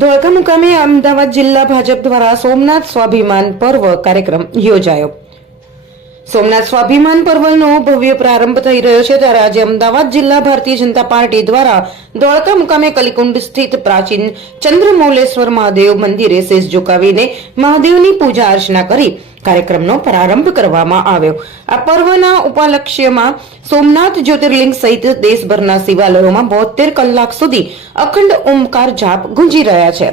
ધોળકા મુકામે અમદાવાદ જિલ્લા ભાજપ દ્વારા સોમનાથ સ્વાભિમાન પર્વ કાર્યક્રમ યોજાયો। સોમનાથ સ્વાભિમાન પર્વનો ભવ્ય પ્રારંભ થઈ રહ્યો છે ત્યારે આજે અમદાવાદ જિલ્લા ભારતીય જનતા પાર્ટી દ્વારા ધોળકા મુકામે કલીકુંડ સ્થિત પ્રાચીન ચંદ્રમૌલેશ્વર મહાદેવ મંદિરે શીશ ઝુકાવીને મહાદેવની પૂજા અર્ચના કરી કાર્યક્રમનો પ્રારંભ કરવામાં આવ્યો। આ પર્વના ઉપલક્ષ્યમાં સોમનાથ જ્યોતિર્લિંગ સહિત દેશભરના શિવાલયોમાં 72 કલાક સુધી અખંડ ઓમકાર જાપ ગુંજી રહ્યા છે।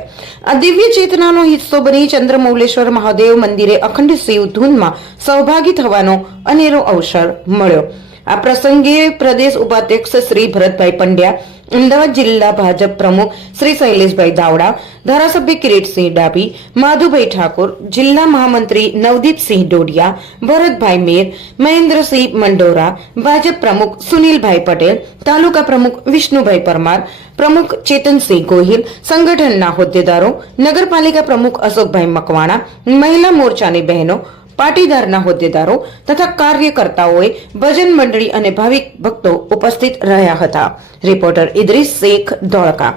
આ દિવ્ય ચેતનાનો હિસ્સો બની ચંદ્રમૌલેશ્વર મહાદેવ મંદિરે અખંડ શિવ ધૂનમાં સહભાગી થવાનો અનેરો અવસર મળ્યો। આ પ્રસંગે પ્રદેશ ઉપાધ્યક્ષ શ્રી ભરતભાઈ પંડ્યા, અમદાવાદ જિલ્લા ભાજપ પ્રમુખ શ્રી શૈલેષભાઈ દાવડા, ધારાસભ્ય કિરીટસિંહ ડાભી, માધુભાઈ ઠાકોર, જિલ્લા મહામંત્રી નવદીપસિંહ ડોડિયા, ભરતભાઈ મેર, મહેન્દ્રસિંહ મંડોરા, ભાજપ પ્રમુખ સુનિલભાઈ પટેલ, તાલુકા પ્રમુખ વિષ્ણુભાઈ પરમાર, પ્રમુખ ચેતનસિંહ ગોહિલ, સંગઠનના હોદ્દેદારો, નગરપાલિકા પ્રમુખ અશોકભાઈ મકવાણા, મહિલા મોરચાની બહેનો, પાટીદારના હોદ્દેદારો તથા કાર્યકર્તાઓએ ભજન મંડળી અને ભાવિક ભક્તો ઉપસ્થિત રહ્યા હતા। रिपोर्टर इदरीस शेख, धोळका।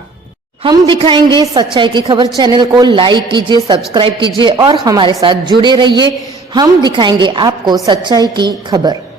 हम दिखाएंगे सच्चाई की खबर चैनल को लाइक कीजिए, सब्सक्राइब कीजिए और हमारे साथ जुड़े रहिए। हम दिखाएंगे आपको सच्चाई की खबर।